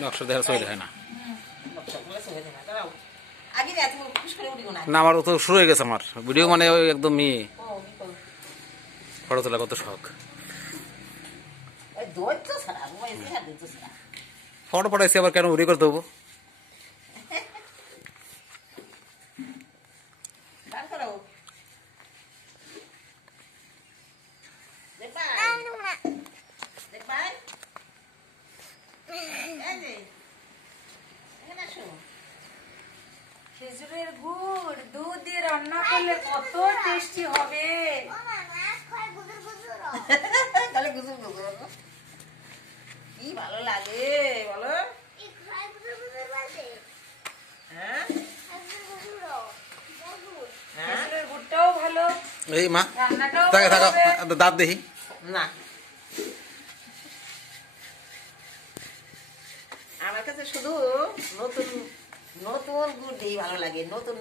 নকশা দেখা ছবি দেখে না আগে এত খুশ করে উঠি না না আমার তো শুরু হয়ে গেছে আমার ভিডিও মানে ওই একদম ফটো তোলা কত শখ ফটো পড়াইছি আবার কেন ভিডিও করে দেবো খেজুরের গুড় দুধ দিয়ে রান্না করলে কত টেস্টি হবে কি ভালো লাগে বলো খেজুরের গুড়টাও ভালো এই মা রান্নাটাও দাঁত দেখি না আমার কাছে শুধু নতুন নতুন গুড় দিয়ে ভালো লাগে নতুন